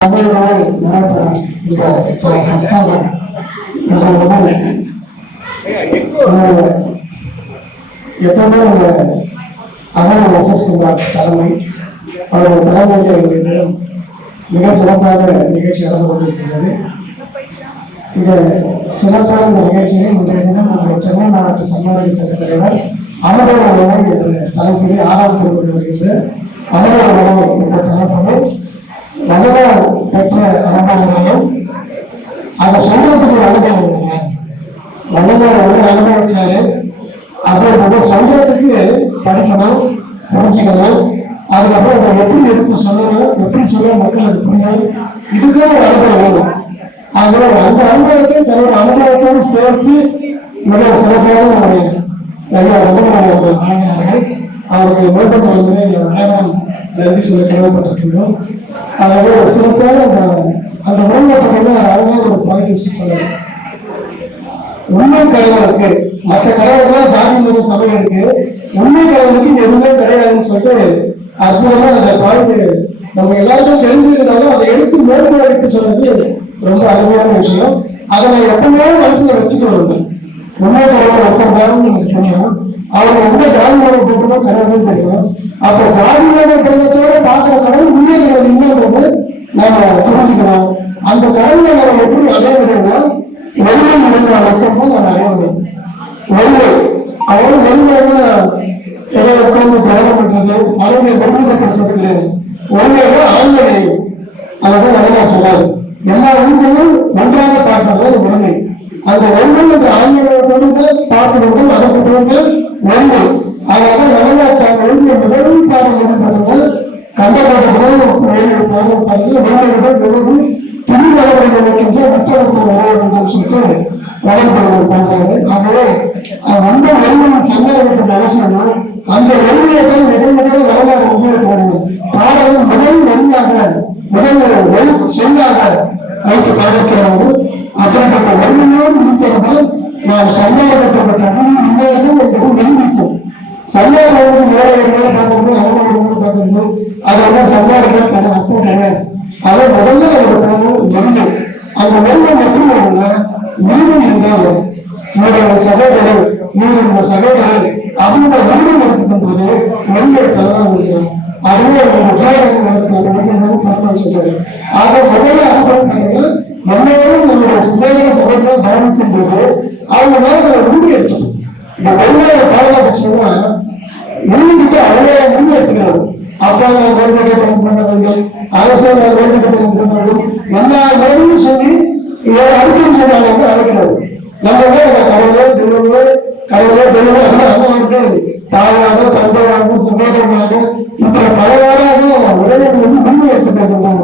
தமிழ்நாடு நடைபெறும் இந்த ச- சத்சங்கம் எப்பவுமே இந்த அமர் வசஸ்குமார் தலைமை அவருடைய தலைமையில் மிக சிறப்பாக நிகழ்ச்சி நடந்து கொண்டிருக்கிறது இந்த சிறப்பான இந்த நிகழ்ச்சியை இன்றைய தினம் நம்முடைய சென்னை மாவட்ட சன்மார்க்க சங்க தலைவர் அமரோட உணவு என்ற தலைப்பிலே ஆறாம் தொகுதி வருகின்ற அமரோட உணவு என்ற தலைப்பிலே வல்லவர் பெற்ற அனுபவங்களையும் அதை சொல்றதுக்கு ஒரு அனுபவம் இல்லைங்க வல்லவர் வந்து அனுபவிச்சாரு. நம்ம சொல்றதுக்கு படிக்கணும் புரிஞ்சுக்கணும். அதுக்கப்புறம் அதை எப்படி எடுத்து சொல்லணும் எப்படி சொல்ல மக்கள் அது புரியும் இதுக்கே ஒரு அனுபவம் வேணும். அதனால அந்த அனுபவத்தை தன்னோட அனுபவத்தோடு சேர்த்து இவ்வளவு சிறப்பாக நம்முடைய ஐயா ரகுமார் அவர்கள் அவருக்கு நோக்கம் வந்து நன்றி சொல்ல கடமைப்பட்டிருக்கின்றோம். அதனால ஒரு சிறப்பான அந்த அந்த பார்த்தீங்கன்னா அழகாக ஒரு பாலிட்டிக்ஸ் சொன்னார் உண்மை கடவுளுக்கு மற்ற கடவுளுக்கெல்லாம் சாதி மத சபை இருக்கு. உண்மை கடவுளுக்கு இது எதுவுமே கிடையாதுன்னு சொல்லிட்டு அற்புதமா அந்த பாயிண்ட் நம்ம எல்லாருக்கும் தெரிஞ்சிருந்தாலும் அதை எடுத்து மேற்கொள்ள எடுத்து சொன்னது ரொம்ப அருமையான விஷயம். அதை நான் எப்பவுமே மனசுல வச்சுட்டு வருவேன் உண்மை கடவுள் தெரியும் அவங்க எந்த ஜாதி மதம் போட்டுமோ கடவுள் தெரியும். அப்ப ஜாதி மத பிரதத்தோட பார்க்கிற கடவுள் உண்மை கடவுள் புரிஞ்சுக்கணும். அந்த கடவுளை நம்ம பார்த்து வறுமை நினைக்கின்ற சொல்லிட்டு பண்றாரு ஆகவே அந்த வறுமையை தான் வரலாறு உபயோகிக்க வேண்டும். பாடலும் முதல் வழியாக முதல் வழி சொல்லாக வைத்து பார்க்கிறார்கள் அப்படிப்பட்ட வறுமையோடு இருப்பதால் நாம் சந்தேகப்பட்டப்பட்ட அறிவு என்பது நிரூபிக்கும். சந்தேகம் அது வந்து அர்த்தம் கிடையாது அதை முதல்ல நமக்கு நெருங்கு அந்த நெருங்க மட்டும் அவங்க உரிமை என்றால் உங்களுடைய சகோதரர் உங்களுடைய சகோதரர் அவங்க எண்ணம் எடுத்துக்கும் போது நெருங்க தவறாக இருக்கிறோம் அதுவே ஒரு முக்கியமான சொல்றாரு ஆக எல்லா சொல்லி இதை அனுப்பி சொன்னாங்க அழைக்கிறார். நம்ம கடவுளோ தெய்வமே கடவுளோ தெய்வமே எல்லாம் தாயாக தந்தையாக சகோதரமாக இப்ப பலவாறாக உடலை வந்து முன்னை எடுத்துக்கொண்டு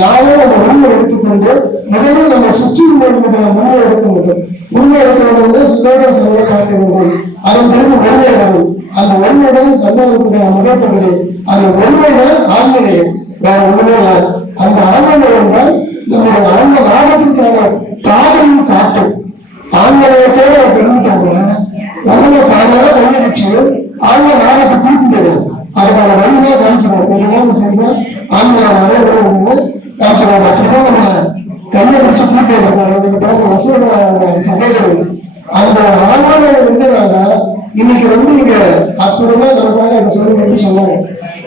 நாமே நம்ம உண்மை எடுத்துக்கொண்டு முதலில் நம்ம சுற்றி உள்ள முன்னை எடுக்க வேண்டும் முன்னை எடுக்க வேண்டும் சிந்தோட சொல்ல காட்ட வேண்டும் அதன் பிறகு உண்மை வேண்டும் அந்த உண்மையுடன் சந்தோகத்துடைய முகத்தொகை அந்த உண்மைதான் ஆன்மீகம். வேற ஒன்றுமே இல்லை. அந்த ஆன்மீகம் தான் நம்முடைய ஆன்ம லாபத்திற்கான காதலின் காட்டும் ஆன்மீகத்தோட பெருமிட்டாங்க நல்ல பாடாத கல்வி வச்சு ஆன்ம லாபத்தை கூட்டிட்டு அதுக்கான வழியை காமிச்சிருவோம் கொஞ்ச செஞ்சா ஆன்மீக நிறைய காமிச்சிருவோம் மட்டும்தான் நம்ம கையை வச்சு கூட்டி வசூல சபைகள் அந்த ஆன்மீக இருந்தனால இன்னைக்கு வந்து நீங்க அற்புதமா நமக்காக அதை சொல்லி மட்டும் சொன்னாங்க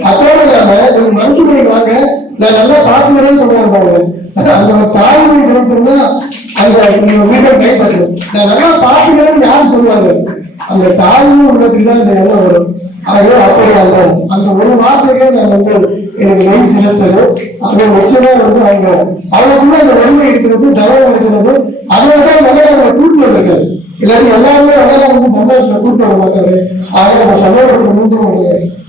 அதோட இல்லாம நீங்க மருத்துவமனை வாங்க. நான் நல்லா பாத்துக்கிறேன்னு சொன்னாங்க பாருங்க. அந்த தாய்மொழி கிடைக்கும்னா அந்த வீட்டை கைப்பற்று நான் நல்லா பாத்துக்கிறேன்னு யாரும் சொல்லுவாங்க. அந்த தாய்மொழி உள்ளதுக்கு தான் இந்த எண்ணம் வரும். ஆகவே அப்படி அல்ல அந்த ஒரு வார்த்தையே நான் வந்து எனக்கு நெய் செலுத்தது அதை வச்சுதான் வந்து அவங்க அவங்களுக்குள்ள அந்த வலிமை இருக்கிறது தவறு இருக்கிறது. அதனாலதான் முதல்ல அவங்க கூட்டு வந்திருக்காரு இல்லாட்டி எல்லாருமே நல்லா வந்து சந்தோஷத்துல கூப்பிட்டு வர மாட்டாரு. ஆக நம்ம சந்தோஷத்துக்கு முன்பு ஒரு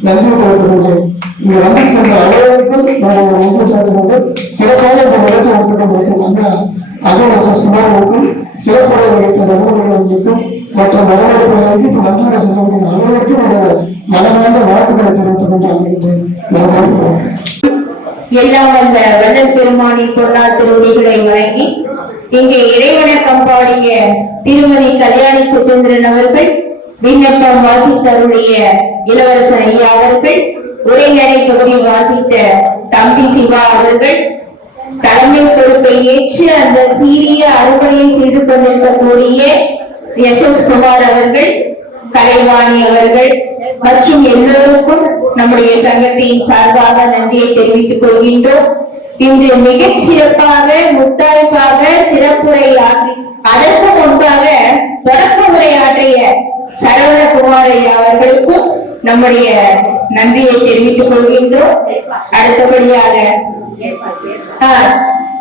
நன்றி கொடுக்கணும் இங்க வந்திருக்கின்ற அனைவருக்கும் நம்ம ஒன்று சேர்த்து கொண்டு சிறப்பான இந்த நிகழ்ச்சி நடத்தப்பட்டிருக்கும் அந்த அகவச சுமாரங்களுக்கும் சிறப்புரை வைத்த நபர்களுக்கும் மற்ற நடவடிக்கைகளுக்கு இப்ப நன்றிகளை சொல்லக்கூடிய அனைவருக்கும் ஒரு மனமார்ந்த வாழ்த்துக்களை தெரிவித்துக் கொண்டு அமைகின்றேன் நன்றி எல்லாம் வல்ல வள்ளல் பெருமானின் பொன்னார் திருவடிகளை வழங்கி இங்கே இறைவணக்கம் பாடிய திருமதி கல்யாணி சுசேந்திரன் அவர்கள் விண்ணப்பம் வாசித்தருடைய இளவரசர் ஐயா அவர்கள் உரைநடை தொகுதி வாசித்த தம்பி சிவா அவர்கள் அந்த சீரிய அறுவடையை செய்து கொண்டிருக்கக்கூடிய எஸ் எஸ் குமார் அவர்கள் கலைவாணி அவர்கள் மற்றும் எல்லோருக்கும் நம்முடைய சங்கத்தின் சார்பாக நன்றியை தெரிவித்துக் கொள்கின்றோம். இன்று மிகச் சிறப்பாக முத்தாய்ப்பாக சிறப்புரை அதற்கு முன்பாக தொடக்க உரையாற்றிய சரவணகுமார் அவர்களுக்கும் நம்முடைய நன்றியை தெரிவித்துக் கொள்கின்றோம். அடுத்தபடியாக ஆஹ்,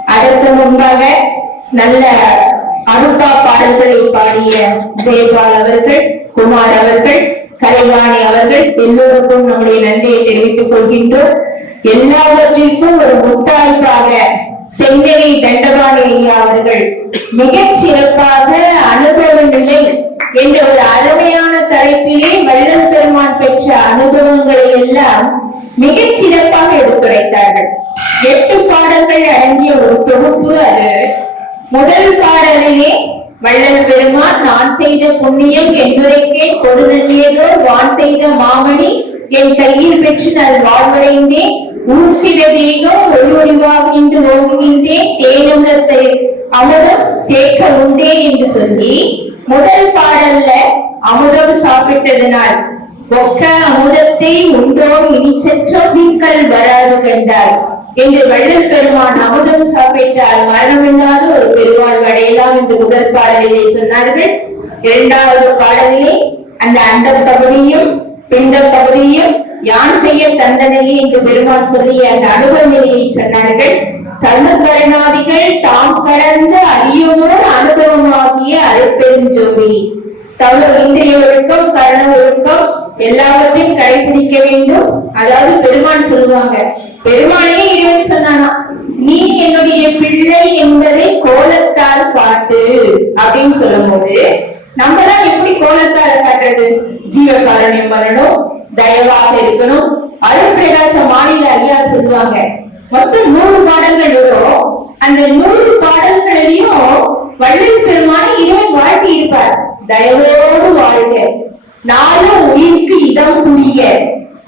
அதற்கு முன்பாக நல்ல அருப்பா பாடல்களை பாடிய ஜெயபால் அவர்கள் குமார் அவர்கள் கலைவாணி அவர்கள் எல்லோருக்கும் நம்முடைய நன்றியை தெரிவித்துக் கொள்கின்றோம். எல்லாவற்றிற்கும் ஒரு முத்தாய்ப்பாக செங்கனை தண்டபாணியா அவர்கள் மிகச் சிறப்பாக அனுபவ நிலை என்ற ஒரு அருமையான தலைப்பிலே வள்ளல் பெருமான் பெற்ற அனுபவங்களை எல்லாம் மிகச் சிறப்பாக எடுத்துரைத்தார்கள். எட்டு பாடல்கள் அடங்கிய ஒரு தொகுப்பு அது. முதல் பாடலிலே வள்ளல் பெருமான் நான் செய்த புண்ணியம் என்றுரைக்கேன் கொடுநன்றியதோ வான் செய்த மாமணி என் கையில் பெற்று நான் வாழ்வடைந்தேன் உன் சில தேகம் ஒளி ஒளிவாக இன்று தேனுங்கத்தை அமுதம் தேக்க உண்டேன் என்று சொல்லி முதல் பாடல்ல அமுதம் சாப்பிட்டதனால் ஒக்க அமுதத்தை உண்டோம் இனிச்சற்றோ செற்றோம் வராது கண்டார் என்று வள்ளல் பெருமான் அமுதம் சாப்பிட்டால் மரணமில்லாத ஒரு பெருமாள் அடையலாம் என்று முதல் பாடலிலே சொன்னார்கள். இரண்டாவது பாடலிலே அந்த அந்த பகுதியும் பிண்ட பகுதியும் யான் செய்ய தந்தனையே என்று பெருமான் சொல்லி அந்த அனுபவ நிலையை சொன்னார்கள். தன்னுகரணாதிகள் தாம் கடந்த அறியுமோர் அனுபவமாகிய அருட்பெருஞ்சோதி தமிழ் இந்திரிய ஒழுக்கம் கரண ஒழுக்கம் எல்லாவற்றையும் கடைபிடிக்க வேண்டும். அதாவது பெருமான் சொல்லுவாங்க பெருமானையே இறைவன் சொன்னானா நீ என்னுடைய பிள்ளை என்பதை கோலத்தால் காட்டு அப்படின்னு சொல்லும் போது நம்ம தான் எப்படி கோலத்தால காட்டுறது? ஜீவகாரண்யம் பண்ணணும் தயவாக இருக்கணும். அருட்பிரகாச மாநில ஐயா சொல்லுவாங்க. மொத்தம் நூறு பாடல்கள் வரும். அந்த நூறு பாடல்களையும் வள்ளல் பெருமானை இறைவன் வாழ்த்தி இருப்பார். தயவோடு வாழ்க. நாளும் உயிர்க்கு இதம் புரிய.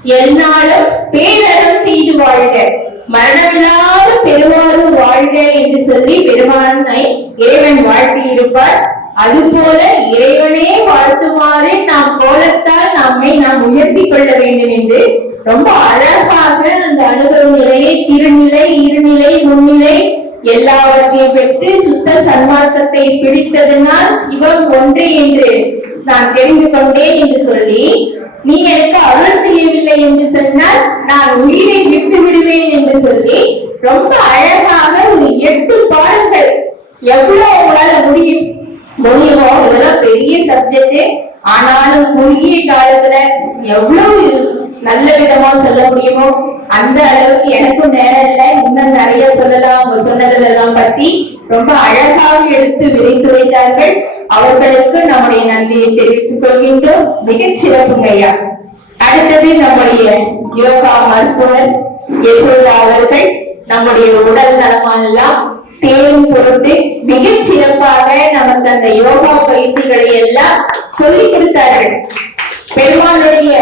என்னாலும் பேரறம் செய்து வாழ்க. மரணமில்லாத பெருவாரும் வாழ்க என்று சொல்லி பெருமானை இறைவன் வாழ்த்தி இருப்பார். அதுபோல இறைவனே வாழ்த்துமாறு நாம் கோலத்தால் நம்மை நாம் உயர்த்தி கொள்ள வேண்டும் என்று ரொம்ப அழகாக அந்த அனுபவ நிலையை திருநிலை இருநிலை முன்னிலை எல்லாவற்றையும் பெற்று சுத்த சன்மார்க்கத்தை பிடித்ததனால் சிவம் ஒன்று என்று நான் தெரிந்து கொண்டேன் என்று சொல்லி நீ எனக்கு அருள் செய்யவில்லை என்று சொன்னால் நான் உயிரை விட்டு விடுவேன் என்று சொல்லி ரொம்ப அழகாக ஒரு எட்டு பாடல்கள் எவ்வளவு மொழியமோ இதெல்லாம் பெரிய சப்ஜெக்ட் ஆனாலும் குறுகிய காலத்துல எவ்வளவு நல்ல விதமா சொல்ல முடியுமோ அந்த அளவுக்கு எனக்கும் நேரம் இல்லை. இன்னும் நிறைய சொல்லலாம். அவங்க சொன்னதுல பத்தி ரொம்ப அழகாக எடுத்து விரைத்துரைத்தார்கள். அவர்களுக்கு நம்முடைய நன்றியை தெரிவித்துக் கொள்கின்றோம். மிகச் சிறப்புங்க ஐயா. அடுத்தது நம்முடைய யோகா மருத்துவர் யசோதா அவர்கள் நம்முடைய உடல் நலமெல்லாம் தேடும் பொருட்டு மிக சிறப்பாக நமக்கு அந்த யோகா பயிற்சிகளை எல்லாம் சொல்லிக் கொடுத்தார்கள். பெருமாளுடைய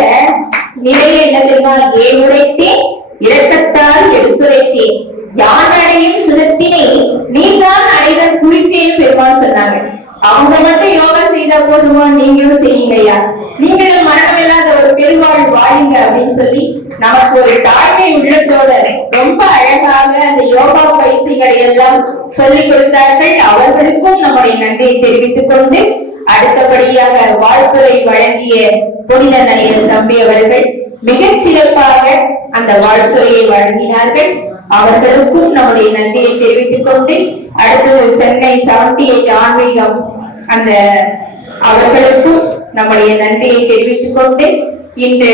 நிலையை என்ன தெரியுமா? ஏன் இரக்கத்தால் எடுத்துரைத்தேன். யான் அடையும் சுகத்தினை நீதான் அடைதல் குறித்தேன் பெருமாள் சொன்னாங்க அவங்க மட்டும் யோகா செய்தா போதுமா? நீங்களும் செய்யுங்கய்யா. நீங்களும் மரணம் இல்லாத ஒரு வாழுங்க அப்படின்னு சொல்லி நமக்கு ஒரு தாய்மை உள்ளத்தோட ரொம்ப அழகாக அந்த யோகா பயிற்சிகளை எல்லாம் சொல்லிக் கொடுத்தார்கள். அவர்களுக்கும் நம்முடைய நன்றியை தெரிவித்துக் கொண்டு அடுத்தபடியாக வாழ்த்துறை வழங்கிய புனித நயர் தம்பி அவர்கள் மிகச் சிறப்பாக அந்த வாழ்த்துறையை வழங்கினார்கள். அவர்களுக்கும் நம்முடைய நன்றியை தெரிவித்துக் கொண்டு அடுத்தது சென்னை செவன்டி எயிட் ஆன்மீகம் அந்த அவர்களுக்கும் நம்முடைய நன்றியை தெரிவித்துக் கொண்டு இன்று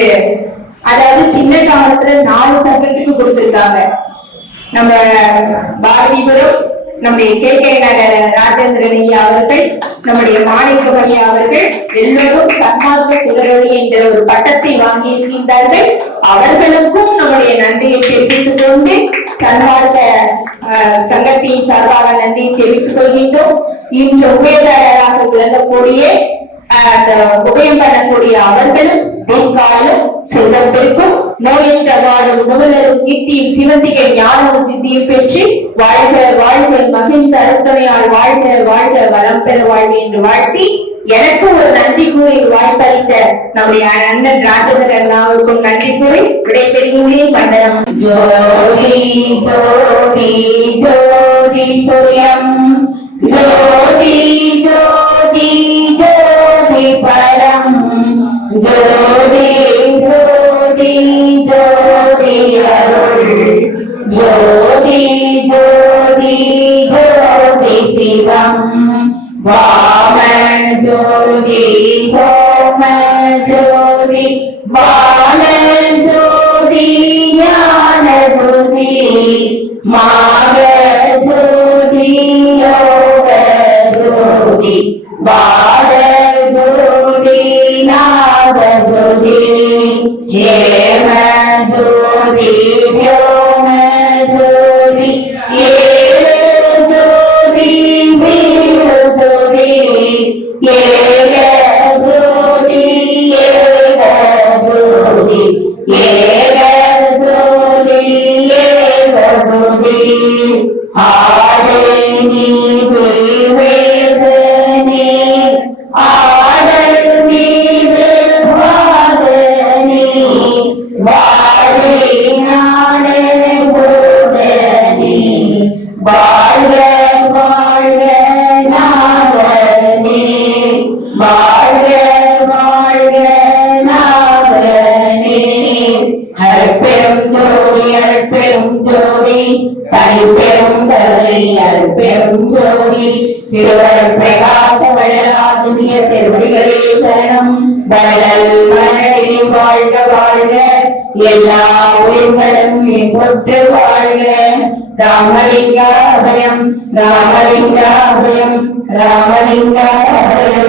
அதாவது சின்ன காலத்துல நாலு சங்கத்துக்கு கொடுத்திருக்காங்க. நம்ம பாரதிபுரம் நம்முடைய கே. கே. நகர் ராஜேந்திரன் ஐயா அவர்கள் நம்முடைய மாணிக்கம் ஐயா அவர்கள் எல்லோரும் சன்மார்க்க சுடரொளி என்ற ஒரு பட்டத்தை வாங்கி இருக்கின்றார்கள் அவர்களுக்கும் நம்முடைய நன்றியை தெரிவித்துக் கொண்டு சன்மார்க்க அஹ், சங்கத்தின் சார்பாக நன்றியை தெரிவித்துக் கொள்கின்றோம். இன்று உபயதாரராக விளங்கக்கூடிய அந்த உபயம் பண்ணக்கூடிய அவர்கள் செல்வம் பெருக்கும் நோயின் வாழும் நுவலரும் கீர்த்தியும் சிவந்திகை ஞானமும் சித்தியும் பெற்று வாழ்க வாழ்க மகிழ்ந்த அருத்தனையால் வாழ்க வாழ்க வளம் பெற வாழ்க என்று வாழ்த்தி எனக்கு ஒரு நன்றி கூறி வாய்ப்பளித்த நம்முடைய அண்ணன் ராஜதர் அண்ணாவுக்கும் நன்றி கூறி விடைபெறுகின்றேன். மண்டலம். ஜோதி ஜோதி ஜோதி சூரியம் ஜோதி வான ஜோதி ஞான ஜோதி மா ஜோதி தனிப்பெரும் கருணை அற்பெரும் ஜோதி திருவருள் பிரகாச திருவடிகளே சரணம் மலரில் வாழ்க வாழ்க எல்லா உயிர்களும் வாழ்க ராமலிங்க அபயம் ராமலிங்க அபயம் ராமலிங்க அபயம்